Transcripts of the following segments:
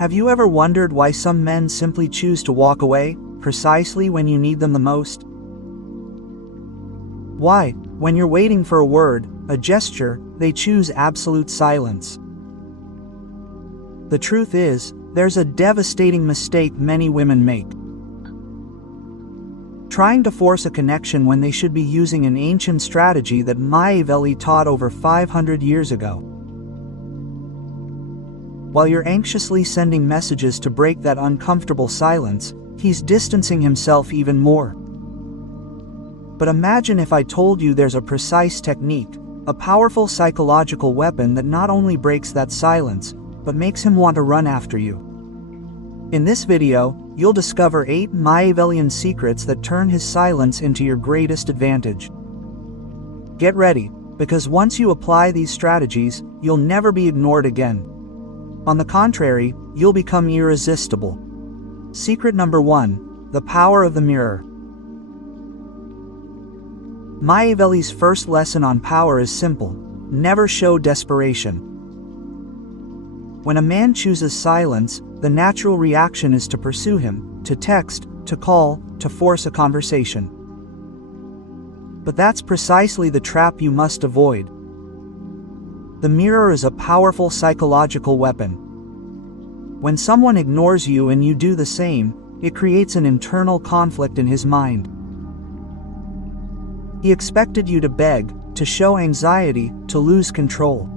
Have you ever wondered why some men simply choose to walk away, precisely when you need them the most? Why, when you're waiting for a word, a gesture, they choose absolute silence? The truth is, there's a devastating mistake many women make. Trying to force a connection when they should be using an ancient strategy that Machiavelli taught over 500 years ago. While you're anxiously sending messages to break that uncomfortable silence, he's distancing himself even more. But imagine if I told you there's a precise technique, a powerful psychological weapon that not only breaks that silence, but makes him want to run after you. In this video, you'll discover 8 Machiavellian secrets that turn his silence into your greatest advantage. Get ready, because once you apply these strategies, you'll never be ignored again. On the contrary, you'll become irresistible. Secret number 1: the power of the mirror. Machiavelli's first lesson on power is simple: never show desperation. When a man chooses silence, the natural reaction is to pursue him, to text, to call, to force a conversation. But that's precisely the trap you must avoid. The mirror is a powerful psychological weapon. When someone ignores you and you do the same, it creates an internal conflict in his mind. He expected you to beg, to show anxiety, to lose control.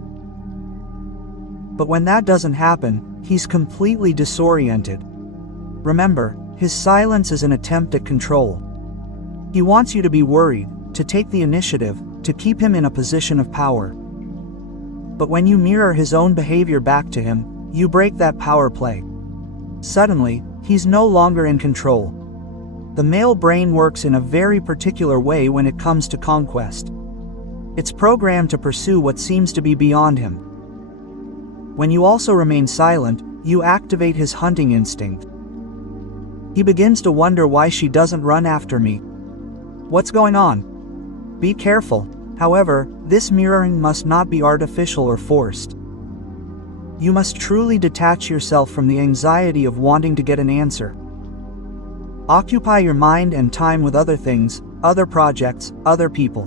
But when that doesn't happen, he's completely disoriented. Remember, his silence is an attempt at control. He wants you to be worried, to take the initiative, to keep him in a position of power. But when you mirror his own behavior back to him, you break that power play. Suddenly, he's no longer in control. The male brain works in a very particular way when it comes to conquest. It's programmed to pursue what seems to be beyond him. When you also remain silent, you activate his hunting instinct. He begins to wonder why she doesn't run after me. What's going on? Be careful. However, this mirroring must not be artificial or forced. You must truly detach yourself from the anxiety of wanting to get an answer. Occupy your mind and time with other things, other projects, other people.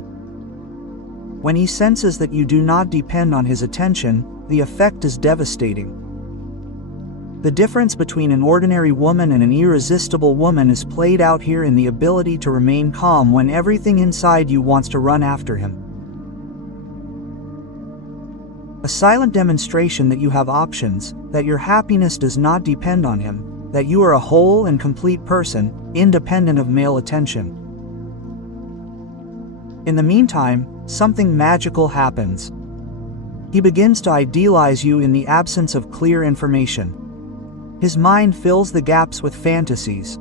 When he senses that you do not depend on his attention, the effect is devastating. The difference between an ordinary woman and an irresistible woman is played out here in the ability to remain calm when everything inside you wants to run after him. A silent demonstration that you have options, that your happiness does not depend on him, that you are a whole and complete person, independent of male attention. In the meantime, something magical happens. He begins to idealize you in the absence of clear information. His mind fills the gaps with fantasies.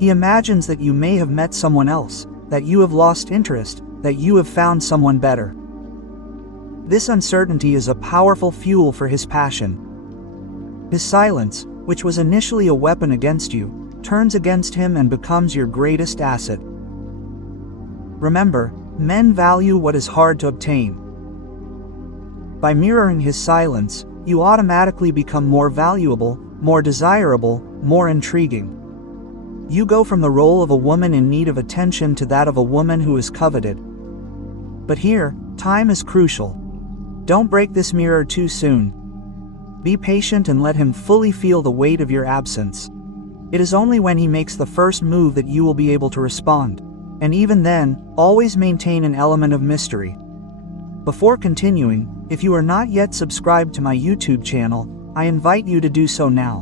He imagines that you may have met someone else, that you have lost interest, that you have found someone better. This uncertainty is a powerful fuel for his passion. His silence, which was initially a weapon against you, turns against him and becomes your greatest asset. Remember, men value what is hard to obtain. By mirroring his silence, you automatically become more valuable, more desirable, more intriguing. You go from the role of a woman in need of attention to that of a woman who is coveted. But here, time is crucial. Don't break this mirror too soon. Be patient and let him fully feel the weight of your absence. It is only when he makes the first move that you will be able to respond. And even then, always maintain an element of mystery. Before continuing, if you are not yet subscribed to my YouTube channel, I invite you to do so now.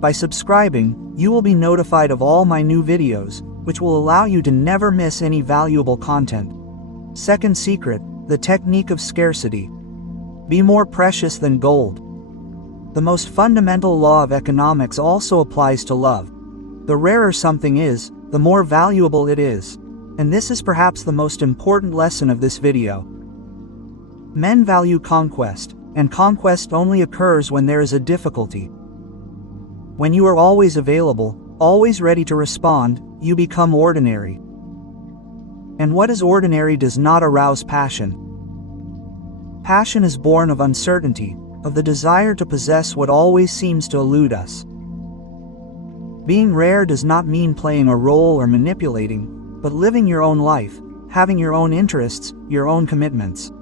By subscribing, you will be notified of all my new videos, which will allow you to never miss any valuable content. Second secret, the technique of scarcity. Be more precious than gold. The most fundamental law of economics also applies to love. The rarer something is, the more valuable it is. And this is perhaps the most important lesson of this video. Men value conquest, and conquest only occurs when there is a difficulty. When you are always available, always ready to respond, you become ordinary. And what is ordinary does not arouse passion. Passion is born of uncertainty, of the desire to possess what always seems to elude us. Being rare does not mean playing a role or manipulating, but living your own life, having your own interests, your own commitments.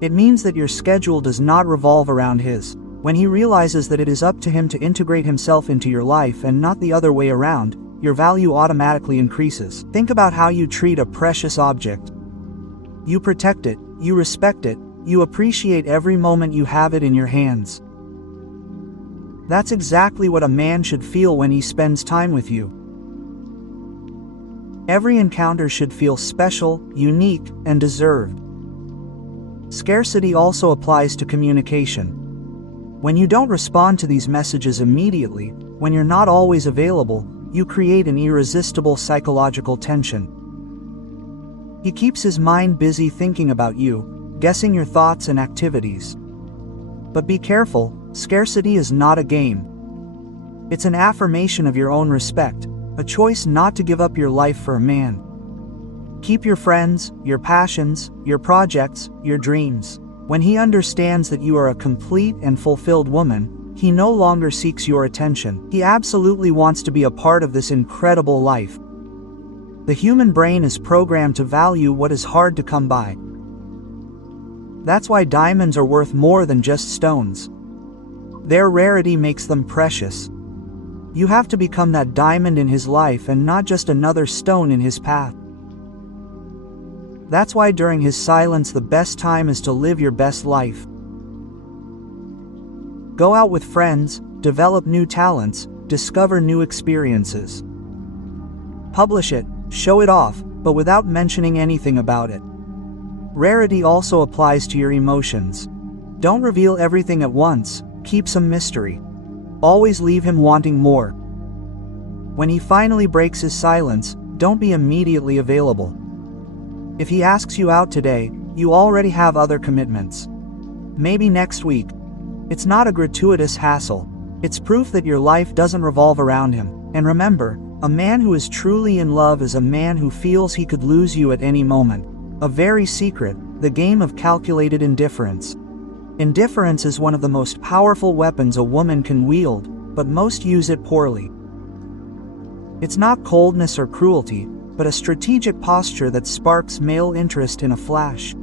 It means that your schedule does not revolve around his. When he realizes that it is up to him to integrate himself into your life and not the other way around, your value automatically increases. Think about how you treat a precious object. You protect it, you respect it, you appreciate every moment you have it in your hands. That's exactly what a man should feel when he spends time with you. Every encounter should feel special, unique, and deserved. Scarcity also applies to communication. When you don't respond to these messages immediately, when you're not always available, you create an irresistible psychological tension. He keeps his mind busy thinking about you, guessing your thoughts and activities. But be careful, scarcity is not a game. It's an affirmation of your own respect, a choice not to give up your life for a man. Keep your friends, your passions, your projects, your dreams. When he understands that you are a complete and fulfilled woman, he no longer seeks your attention. He absolutely wants to be a part of this incredible life. The human brain is programmed to value what is hard to come by. That's why diamonds are worth more than just stones. Their rarity makes them precious. You have to become that diamond in his life and not just another stone in his path. That's why during his silence the best time is to live your best life. Go out with friends, develop new talents, discover new experiences. Publish it, show it off, but without mentioning anything about it. Rarity also applies to your emotions. Don't reveal everything at once, keep some mystery. Always leave him wanting more. When he finally breaks his silence, don't be immediately available. If he asks you out today, you already have other commitments. Maybe next week. It's not a gratuitous hassle. It's proof that your life doesn't revolve around him. And remember, a man who is truly in love is a man who feels he could lose you at any moment. A very secret, the game of calculated indifference. Indifference is one of the most powerful weapons a woman can wield, but most use it poorly. It's not coldness or cruelty, but a strategic posture that sparks male interest in a flash.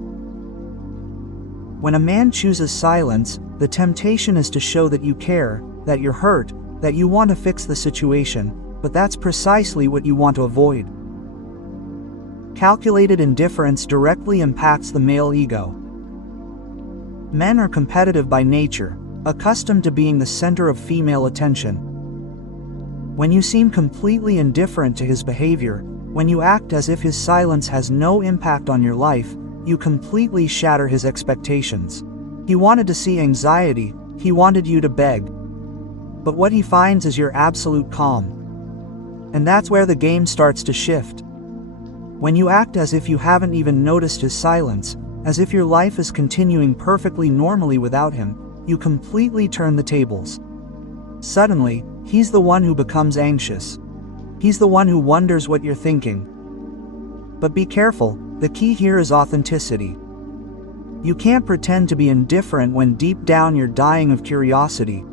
When a man chooses silence, the temptation is to show that you care, that you're hurt, that you want to fix the situation, but that's precisely what you want to avoid. Calculated indifference directly impacts the male ego. Men are competitive by nature, accustomed to being the center of female attention. When you seem completely indifferent to his behavior, when you act as if his silence has no impact on your life, you completely shatter his expectations. He wanted to see anxiety, he wanted you to beg. But what he finds is your absolute calm. And that's where the game starts to shift. When you act as if you haven't even noticed his silence, as if your life is continuing perfectly normally without him, you completely turn the tables. Suddenly, he's the one who becomes anxious. He's the one who wonders what you're thinking. But be careful, the key here is authenticity. You can't pretend to be indifferent when deep down you're dying of curiosity.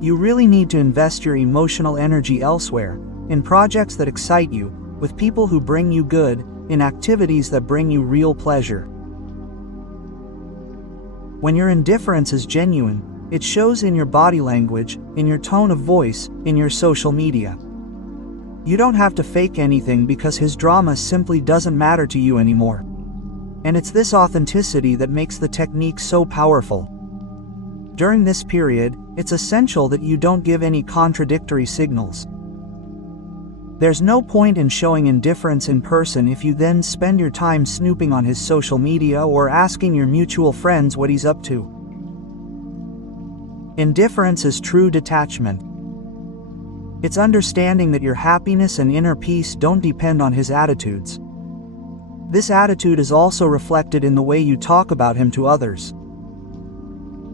You really need to invest your emotional energy elsewhere, in projects that excite you, with people who bring you good, in activities that bring you real pleasure. When your indifference is genuine, it shows in your body language, in your tone of voice, in your social media. You don't have to fake anything because his drama simply doesn't matter to you anymore. And it's this authenticity that makes the technique so powerful. During this period, it's essential that you don't give any contradictory signals. There's no point in showing indifference in person if you then spend your time snooping on his social media or asking your mutual friends what he's up to. Indifference is true detachment. It's understanding that your happiness and inner peace don't depend on his attitudes. This attitude is also reflected in the way you talk about him to others.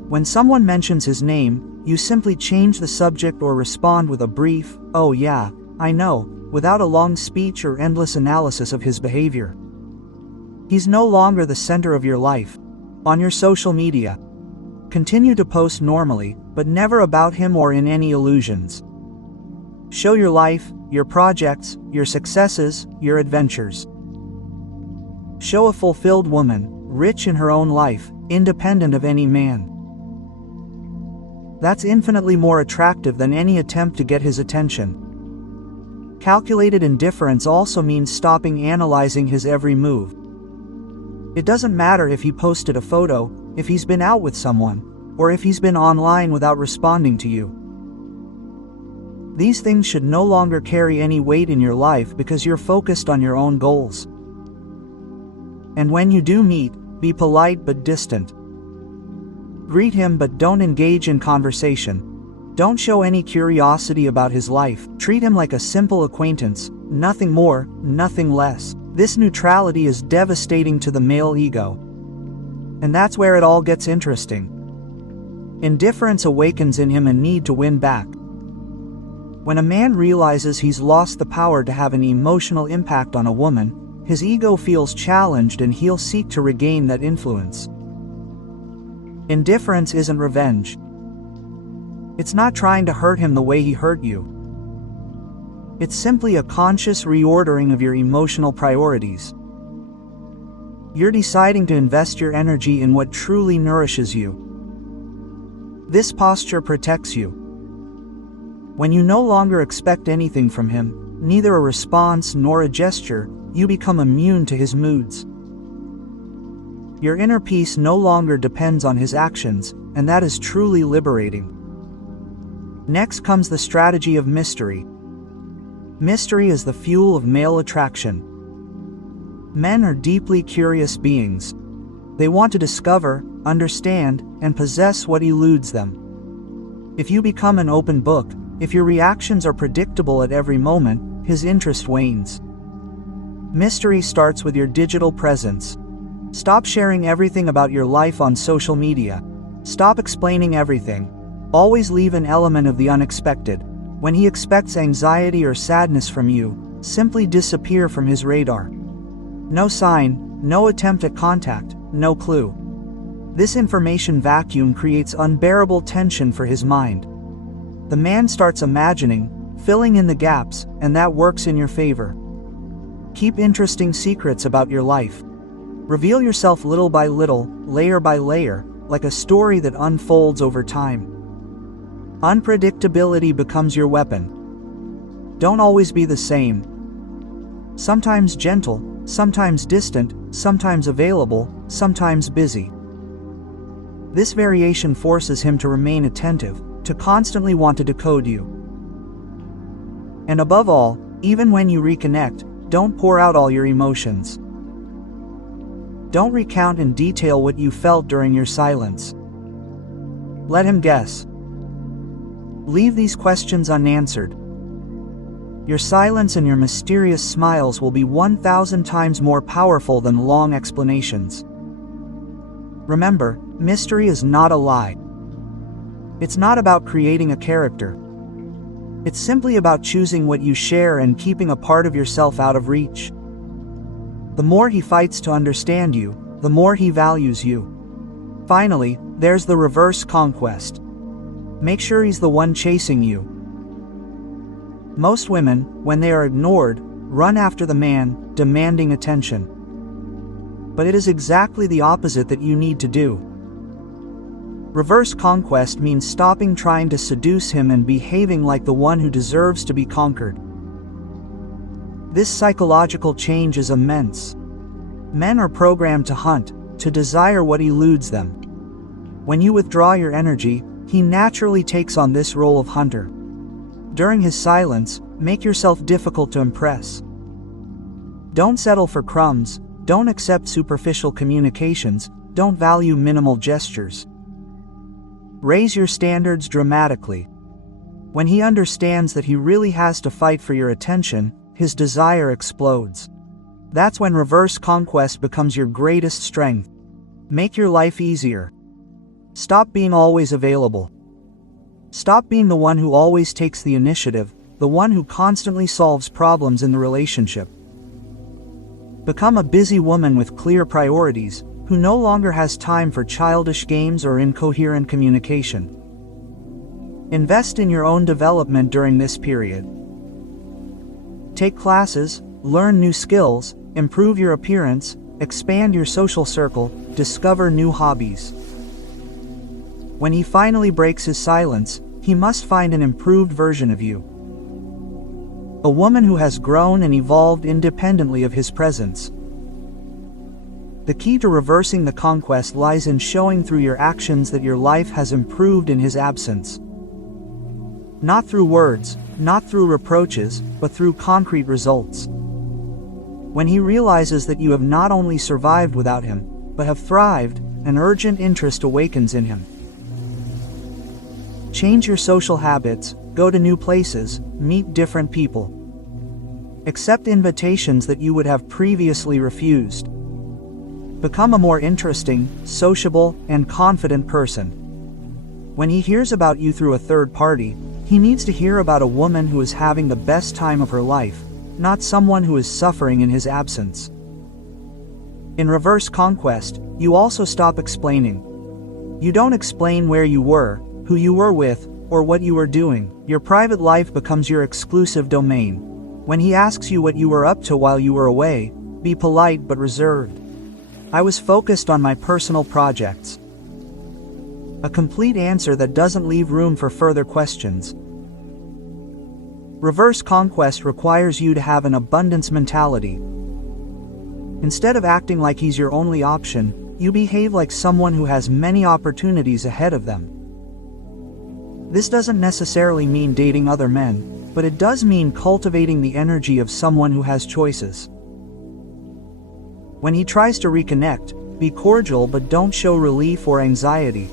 When someone mentions his name, you simply change the subject or respond with a brief, "Oh yeah, I know," without a long speech or endless analysis of his behavior. He's no longer the center of your life. On your social media, continue to post normally, but never about him or in any illusions. Show your life, your projects, your successes, your adventures. Show a fulfilled woman, rich in her own life, independent of any man. That's infinitely more attractive than any attempt to get his attention. Calculated indifference also means stopping analyzing his every move. It doesn't matter if he posted a photo, if he's been out with someone, or if he's been online without responding to you. These things should no longer carry any weight in your life because you're focused on your own goals. And when you do meet, be polite but distant. Greet him but don't engage in conversation. Don't show any curiosity about his life. Treat him like a simple acquaintance, nothing more, nothing less. This neutrality is devastating to the male ego. And that's where it all gets interesting. Indifference awakens in him a need to win back. When a man realizes he's lost the power to have an emotional impact on a woman, his ego feels challenged and he'll seek to regain that influence. Indifference isn't revenge. It's not trying to hurt him the way he hurt you. It's simply a conscious reordering of your emotional priorities. You're deciding to invest your energy in what truly nourishes you. This posture protects you. When you no longer expect anything from him, neither a response nor a gesture, you become immune to his moods. Your inner peace no longer depends on his actions, and that is truly liberating. Next comes the strategy of mystery. Mystery is the fuel of male attraction. Men are deeply curious beings. They want to discover, understand, and possess what eludes them. If you become an open book, if your reactions are predictable at every moment, his interest wanes. Mystery starts with your digital presence. Stop sharing everything about your life on social media. Stop explaining everything. Always leave an element of the unexpected. When he expects anxiety or sadness from you, simply disappear from his radar. No sign, no attempt at contact, no clue. This information vacuum creates unbearable tension for his mind. The man starts imagining, filling in the gaps, and that works in your favor. Keep interesting secrets about your life. Reveal yourself little by little, layer by layer, like a story that unfolds over time. Unpredictability becomes your weapon. Don't always be the same. Sometimes gentle, sometimes distant, sometimes available, sometimes busy. This variation forces him to remain attentive, to constantly want to decode you. And above all, even when you reconnect, don't pour out all your emotions. Don't recount in detail what you felt during your silence. Let him guess. Leave these questions unanswered. Your silence and your mysterious smiles will be 1,000 times more powerful than long explanations. Remember, mystery is not a lie. It's not about creating a character. It's simply about choosing what you share and keeping a part of yourself out of reach. The more he fights to understand you, the more he values you. Finally, there's the reverse conquest. Make sure he's the one chasing you. Most women, when they are ignored, run after the man, demanding attention. But it is exactly the opposite that you need to do. Reverse conquest means stopping trying to seduce him and behaving like the one who deserves to be conquered. This psychological change is immense. Men are programmed to hunt, to desire what eludes them. When you withdraw your energy, he naturally takes on this role of hunter. During his silence, make yourself difficult to impress. Don't settle for crumbs, don't accept superficial communications, don't value minimal gestures. Raise your standards dramatically. When he understands that he really has to fight for your attention, his desire explodes. That's when reverse conquest becomes your greatest strength. Make your life easier. Stop being always available. Stop being the one who always takes the initiative, the one who constantly solves problems in the relationship. Become a busy woman with clear priorities, who no longer has time for childish games or incoherent communication. Invest in your own development during this period. Take classes, learn new skills, improve your appearance, expand your social circle, discover new hobbies. When he finally breaks his silence, he must find an improved version of you. A woman who has grown and evolved independently of his presence. The key to reversing the conquest lies in showing through your actions that your life has improved in his absence. Not through words, not through reproaches, but through concrete results. When he realizes that you have not only survived without him, but have thrived, an urgent interest awakens in him. Change your social habits, go to new places, meet different people. Accept invitations that you would have previously refused. Become a more interesting, sociable, and confident person. When he hears about you through a third party, he needs to hear about a woman who is having the best time of her life, not someone who is suffering in his absence. In reverse conquest, you also stop explaining. You don't explain where you were, who you were with, or what you were doing. Your private life becomes your exclusive domain. When he asks you what you were up to while you were away, be polite but reserved. I was focused on my personal projects. A complete answer that doesn't leave room for further questions. Reverse conquest requires you to have an abundance mentality. Instead of acting like he's your only option, you behave like someone who has many opportunities ahead of them. This doesn't necessarily mean dating other men, but it does mean cultivating the energy of someone who has choices. When he tries to reconnect, be cordial but don't show relief or anxiety.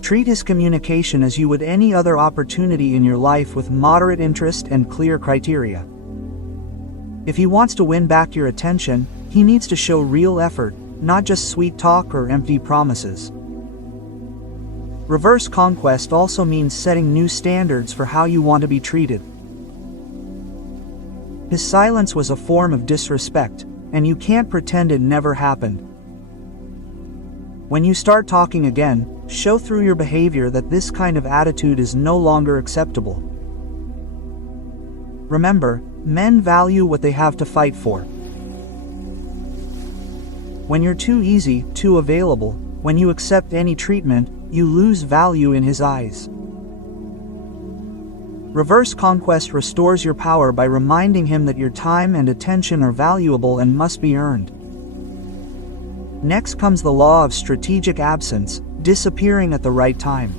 Treat his communication as you would any other opportunity in your life with moderate interest and clear criteria. If he wants to win back your attention, he needs to show real effort, not just sweet talk or empty promises. Reverse conquest also means setting new standards for how you want to be treated. His silence was a form of disrespect, and you can't pretend it never happened. When you start talking again, show through your behavior that this kind of attitude is no longer acceptable. Remember, men value what they have to fight for. When you're too easy, too available, when you accept any treatment, you lose value in his eyes. Reverse conquest restores your power by reminding him that your time and attention are valuable and must be earned. Next comes the law of strategic absence, disappearing at the right time.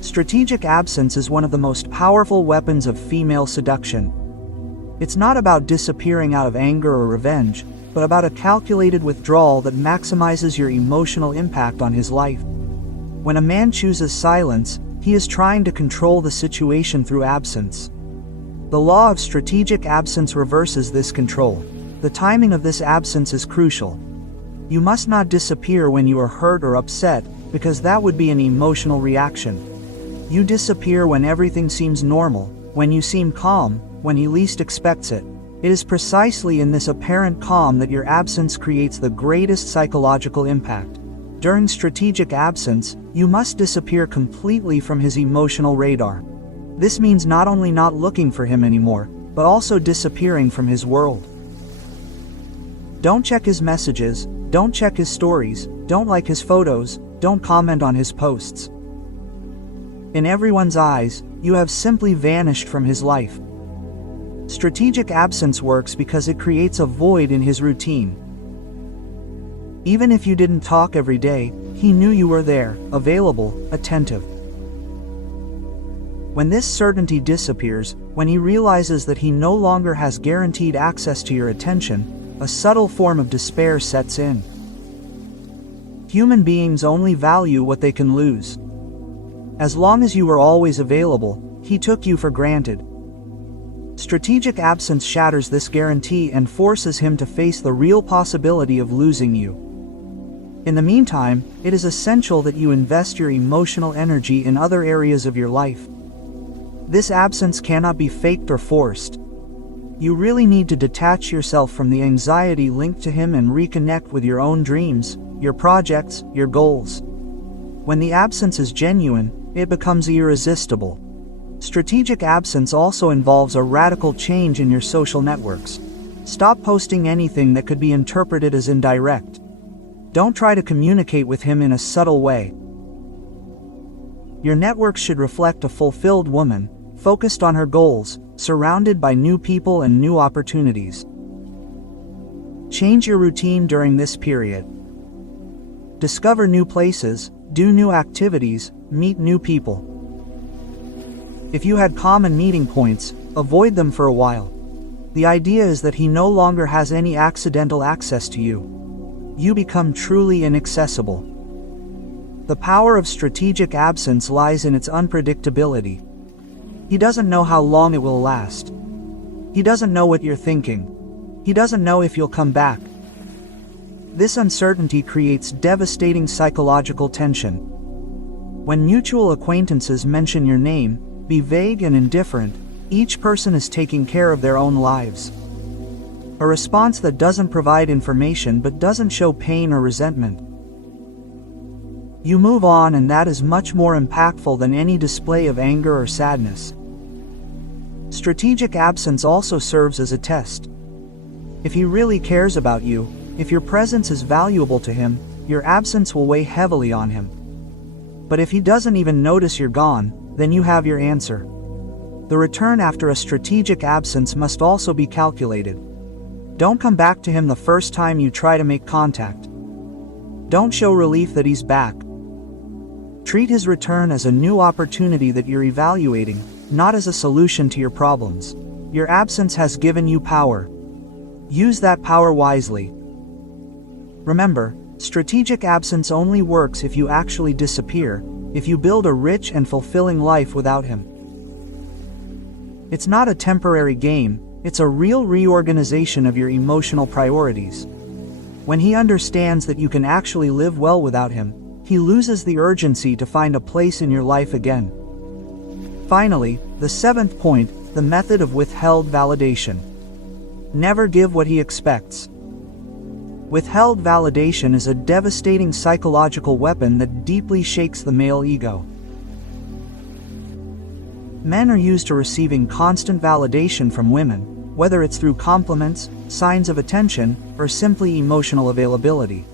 Strategic absence is one of the most powerful weapons of female seduction. It's not about disappearing out of anger or revenge, but about a calculated withdrawal that maximizes your emotional impact on his life. When a man chooses silence, he is trying to control the situation through absence. The law of strategic absence reverses this control. The timing of this absence is crucial. You must not disappear when you are hurt or upset, because that would be an emotional reaction. You disappear when everything seems normal, when you seem calm, when he least expects it. It is precisely in this apparent calm that your absence creates the greatest psychological impact. During strategic absence, you must disappear completely from his emotional radar. This means not only not looking for him anymore, but also disappearing from his world. Don't check his messages, don't check his stories, don't like his photos, don't comment on his posts. In everyone's eyes, you have simply vanished from his life. Strategic absence works because it creates a void in his routine. Even if you didn't talk every day, he knew you were there, available, attentive. When this certainty disappears, when he realizes that he no longer has guaranteed access to your attention, a subtle form of despair sets in. Human beings only value what they can lose. As long as you were always available, he took you for granted. Strategic absence shatters this guarantee and forces him to face the real possibility of losing you. In the meantime, it is essential that you invest your emotional energy in other areas of your life. This absence cannot be faked or forced. You really need to detach yourself from the anxiety linked to him and reconnect with your own dreams, your projects, your goals. When the absence is genuine, it becomes irresistible. Strategic absence also involves a radical change in your social networks. Stop posting anything that could be interpreted as indirect. Don't try to communicate with him in a subtle way. Your network should reflect a fulfilled woman, focused on her goals, surrounded by new people and new opportunities. Change your routine during this period. Discover new places, do new activities, meet new people. If you had common meeting points, avoid them for a while. The idea is that he no longer has any accidental access to you. You become truly inaccessible. The power of strategic absence lies in its unpredictability. He doesn't know how long it will last. He doesn't know what you're thinking. He doesn't know if you'll come back. This uncertainty creates devastating psychological tension. When mutual acquaintances mention your name, be vague and indifferent. Each person is taking care of their own lives. A response that doesn't provide information but doesn't show pain or resentment. You move on, and that is much more impactful than any display of anger or sadness. Strategic absence also serves as a test. If he really cares about you, if your presence is valuable to him, your absence will weigh heavily on him. But if he doesn't even notice you're gone, then you have your answer. The return after a strategic absence must also be calculated. Don't come back to him the first time you try to make contact. Don't show relief that he's back. Treat his return as a new opportunity that you're evaluating, not as a solution to your problems. Your absence has given you power. Use that power wisely. Remember, strategic absence only works if you actually disappear, if you build a rich and fulfilling life without him. It's not a temporary game, it's a real reorganization of your emotional priorities. When he understands that you can actually live well without him, he loses the urgency to find a place in your life again. Finally, the seventh point, the method of withheld validation. Never give what he expects. Withheld validation is a devastating psychological weapon that deeply shakes the male ego. Men are used to receiving constant validation from women, whether it's through compliments, signs of attention, or simply emotional availability.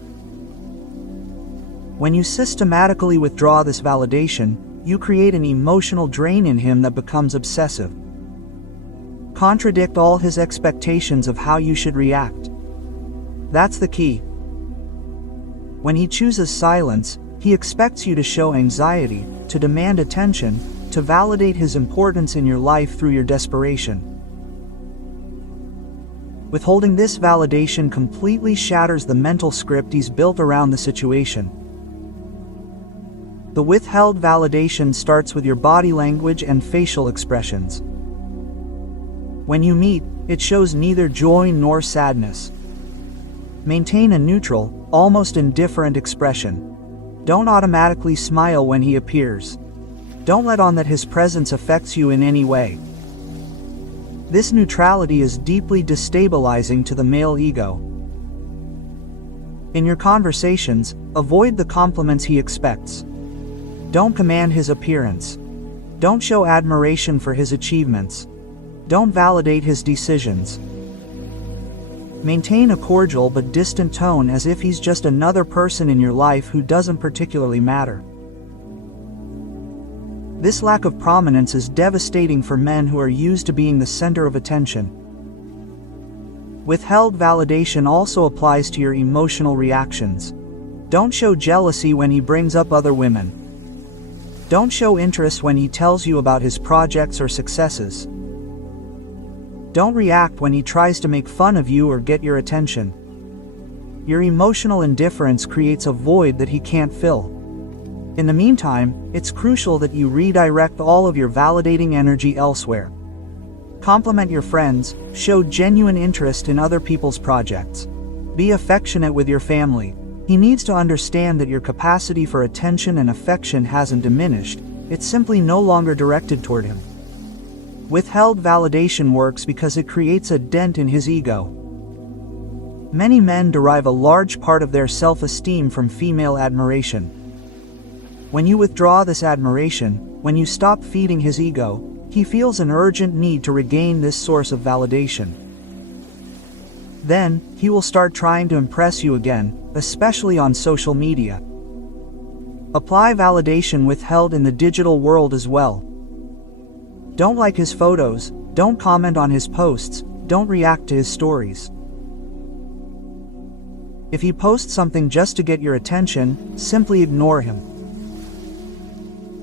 When you systematically withdraw this validation, you create an emotional drain in him that becomes obsessive. Contradict all his expectations of how you should react. That's the key. When he chooses silence, he expects you to show anxiety, to demand attention, to validate his importance in your life through your desperation. Withholding this validation completely shatters the mental script he's built around the situation. The withheld validation starts with your body language and facial expressions. When you meet, it shows neither joy nor sadness. Maintain a neutral, almost indifferent expression. Don't automatically smile when he appears. Don't let on that his presence affects you in any way. This neutrality is deeply destabilizing to the male ego. In your conversations, avoid the compliments he expects. Don't command his appearance. Don't show admiration for his achievements. Don't validate his decisions. Maintain a cordial but distant tone as if he's just another person in your life who doesn't particularly matter. This lack of prominence is devastating for men who are used to being the center of attention. Withheld validation also applies to your emotional reactions. Don't show jealousy when he brings up other women. Don't show interest when he tells you about his projects or successes. Don't react when he tries to make fun of you or get your attention. Your emotional indifference creates a void that he can't fill. In the meantime, it's crucial that you redirect all of your validating energy elsewhere. Compliment your friends, show genuine interest in other people's projects. Be affectionate with your family. He needs to understand that your capacity for attention and affection hasn't diminished, it's simply no longer directed toward him. Withheld validation works because it creates a dent in his ego. Many men derive a large part of their self-esteem from female admiration. When you withdraw this admiration, when you stop feeding his ego, he feels an urgent need to regain this source of validation. Then, he will start trying to impress you again, especially on social media. Apply validation withheld in the digital world as well. Don't like his photos, don't comment on his posts, don't react to his stories. If he posts something just to get your attention, simply ignore him.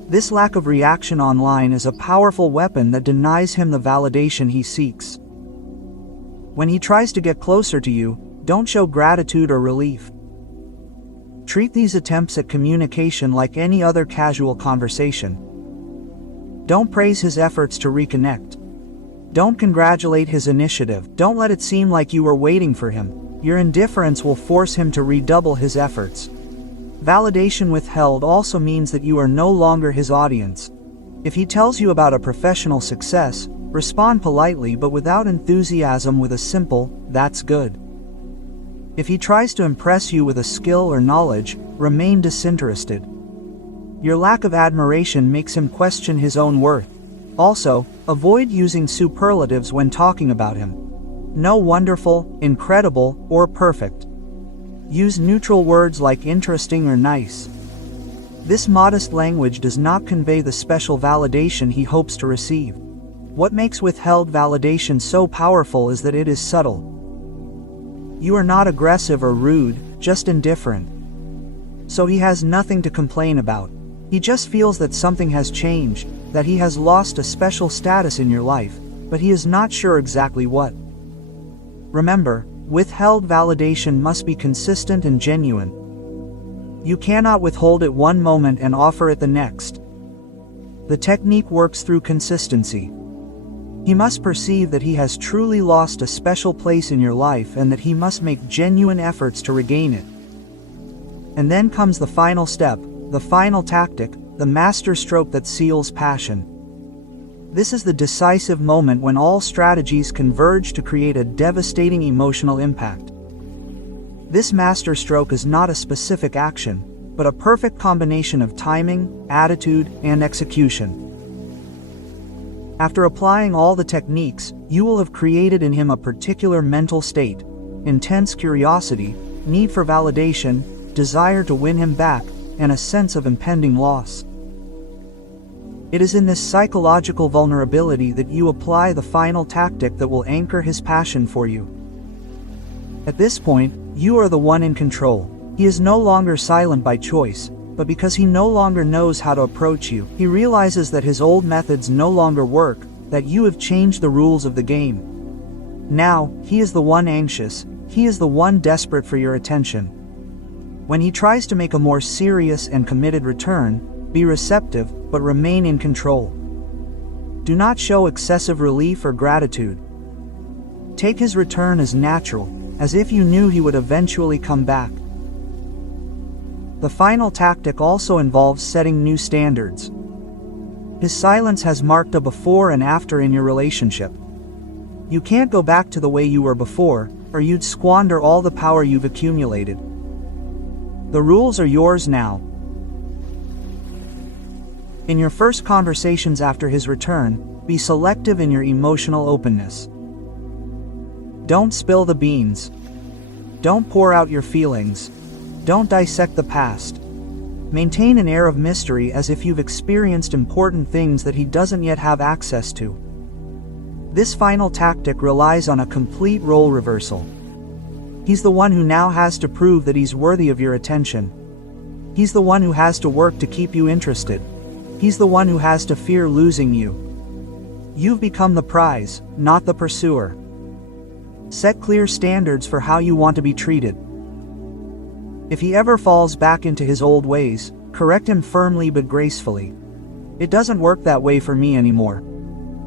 This lack of reaction online is a powerful weapon that denies him the validation he seeks. When he tries to get closer to you, don't show gratitude or relief. Treat these attempts at communication like any other casual conversation. Don't praise his efforts to reconnect. Don't congratulate his initiative. Don't let it seem like you were waiting for him. Your indifference will force him to redouble his efforts. Validation withheld also means that you are no longer his audience. If he tells you about a professional success, respond politely but without enthusiasm with a simple, "That's good." If he tries to impress you with a skill or knowledge, remain disinterested. Your lack of admiration makes him question his own worth. Also, avoid using superlatives when talking about him. No wonderful, incredible, or perfect. Use neutral words like interesting or nice. This modest language does not convey the special validation he hopes to receive. What makes withheld validation so powerful is that it is subtle. You are not aggressive or rude, just indifferent. So he has nothing to complain about. He just feels that something has changed, that he has lost a special status in your life, but he is not sure exactly what. Remember, withheld validation must be consistent and genuine. You cannot withhold it one moment and offer it the next. The technique works through consistency. He must perceive that he has truly lost a special place in your life and that he must make genuine efforts to regain it. And then comes the final step, the final tactic, the master stroke that seals passion. This is the decisive moment when all strategies converge to create a devastating emotional impact. This master stroke is not a specific action, but a perfect combination of timing, attitude, and execution. After applying all the techniques, you will have created in him a particular mental state: intense curiosity, need for validation, desire to win him back, and a sense of impending loss. It is in this psychological vulnerability that you apply the final tactic that will anchor his passion for you. At this point, you are the one in control. He is no longer silent by choice, but because he no longer knows how to approach you. He realizes that his old methods no longer work, that you have changed the rules of the game. Now, he is the one anxious, he is the one desperate for your attention. When he tries to make a more serious and committed return, be receptive, but remain in control. Do not show excessive relief or gratitude. Take his return as natural, as if you knew he would eventually come back. The final tactic also involves setting new standards. His silence has marked a before and after in your relationship. You can't go back to the way you were before, or you'd squander all the power you've accumulated. The rules are yours now. In your first conversations after his return, be selective in your emotional openness. Don't spill the beans. Don't pour out your feelings. Don't dissect the past. Maintain an air of mystery as if you've experienced important things that he doesn't yet have access to. This final tactic relies on a complete role reversal. He's the one who now has to prove that he's worthy of your attention. He's the one who has to work to keep you interested. He's the one who has to fear losing you. You've become the prize, not the pursuer. Set clear standards for how you want to be treated. If he ever falls back into his old ways, correct him firmly but gracefully. It doesn't work that way for me anymore.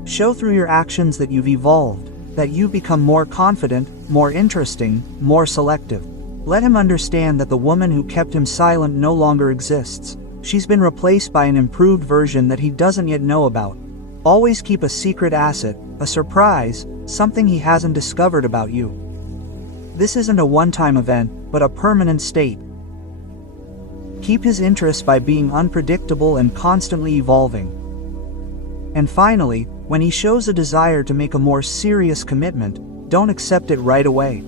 Show through your actions that you've evolved, that you've become more confident, more interesting, more selective. Let him understand that the woman who kept him silent no longer exists. She's been replaced by an improved version that he doesn't yet know about. Always keep a secret asset, a surprise, something he hasn't discovered about you. This isn't a one-time event, but a permanent state. Keep his interest by being unpredictable and constantly evolving. And finally, when he shows a desire to make a more serious commitment, don't accept it right away.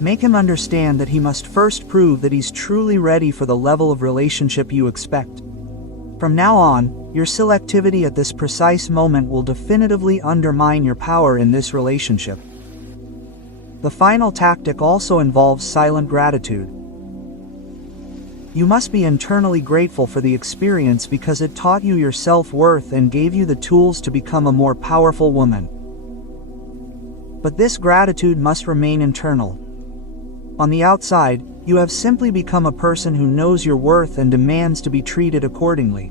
Make him understand that he must first prove that he's truly ready for the level of relationship you expect. From now on, your selectivity at this precise moment will definitively undermine your power in this relationship. The final tactic also involves silent gratitude. You must be internally grateful for the experience because it taught you your self-worth and gave you the tools to become a more powerful woman. But this gratitude must remain internal. On the outside, you have simply become a person who knows your worth and demands to be treated accordingly.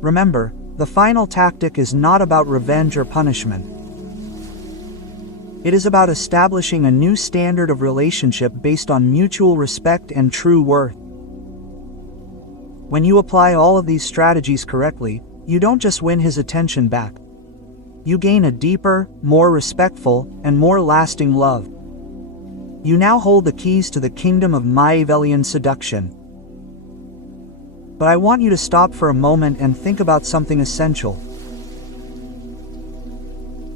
Remember, the final tactic is not about revenge or punishment. It is about establishing a new standard of relationship based on mutual respect and true worth. When you apply all of these strategies correctly, you don't just win his attention back. You gain a deeper, more respectful, and more lasting love. You now hold the keys to the kingdom of Machiavellian seduction. But I want you to stop for a moment and think about something essential.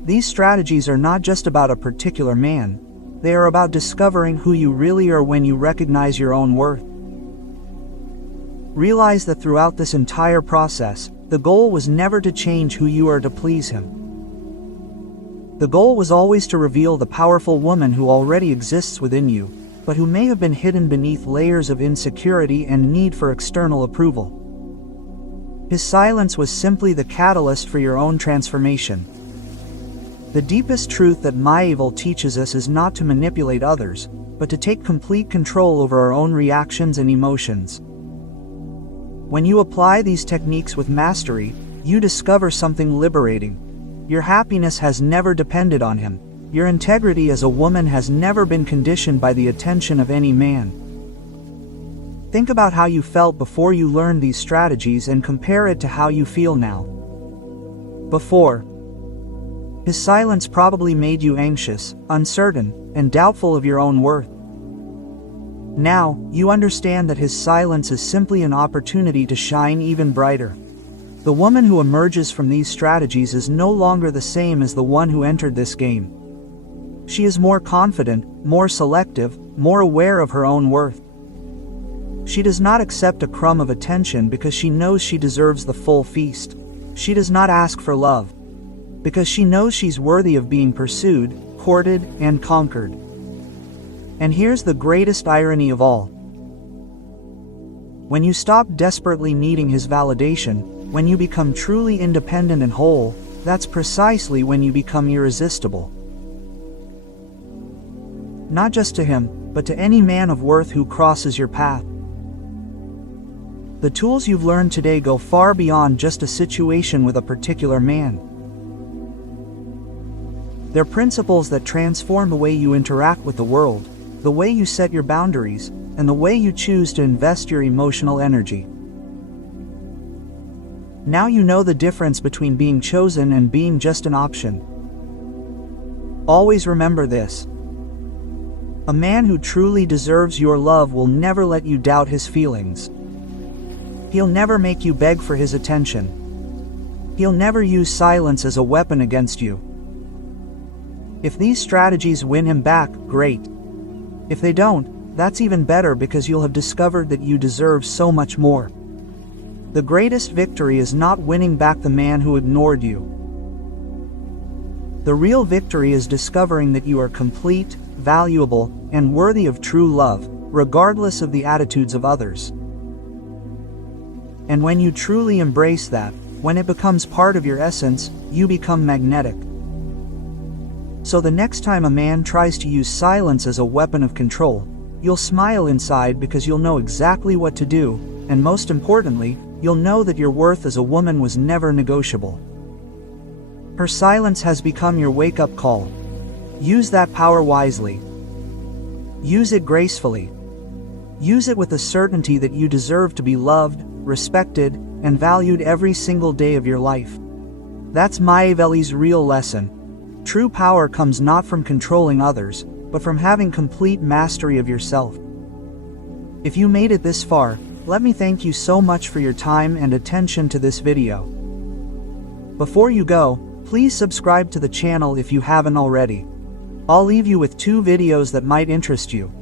These strategies are not just about a particular man, they are about discovering who you really are when you recognize your own worth. Realize that throughout this entire process, the goal was never to change who you are to please him. The goal was always to reveal the powerful woman who already exists within you, but who may have been hidden beneath layers of insecurity and need for external approval. His silence was simply the catalyst for your own transformation. The deepest truth that Machiavel teaches us is not to manipulate others, but to take complete control over our own reactions and emotions. When you apply these techniques with mastery, you discover something liberating. Your happiness has never depended on him. Your integrity as a woman has never been conditioned by the attention of any man. Think about how you felt before you learned these strategies and compare it to how you feel now. Before, his silence probably made you anxious, uncertain, and doubtful of your own worth. Now, you understand that his silence is simply an opportunity to shine even brighter. The woman who emerges from these strategies is no longer the same as the one who entered this game. She is more confident, more selective, more aware of her own worth. She does not accept a crumb of attention because she knows she deserves the full feast. She does not ask for love because she knows she's worthy of being pursued, courted, and conquered. And here's the greatest irony of all. When you stop desperately needing his validation, when you become truly independent and whole, that's precisely when you become irresistible. Not just to him, but to any man of worth who crosses your path. The tools you've learned today go far beyond just a situation with a particular man. They're principles that transform the way you interact with the world, the way you set your boundaries, and the way you choose to invest your emotional energy. Now you know the difference between being chosen and being just an option. Always remember this. A man who truly deserves your love will never let you doubt his feelings. He'll never make you beg for his attention. He'll never use silence as a weapon against you. If these strategies win him back, great. If they don't, that's even better because you'll have discovered that you deserve so much more. The greatest victory is not winning back the man who ignored you. The real victory is discovering that you are complete, valuable, and worthy of true love, regardless of the attitudes of others. And when you truly embrace that, when it becomes part of your essence, you become magnetic. So the next time a man tries to use silence as a weapon of control, you'll smile inside because you'll know exactly what to do, and most importantly, you'll know that your worth as a woman was never negotiable. Her silence has become your wake-up call. Use that power wisely. Use it gracefully. Use it with the certainty that you deserve to be loved, respected, and valued every single day of your life. That's Machiavelli's real lesson. True power comes not from controlling others, but from having complete mastery of yourself. If you made it this far, let me thank you so much for your time and attention to this video. Before you go, please subscribe to the channel if you haven't already. I'll leave you with 2 videos that might interest you.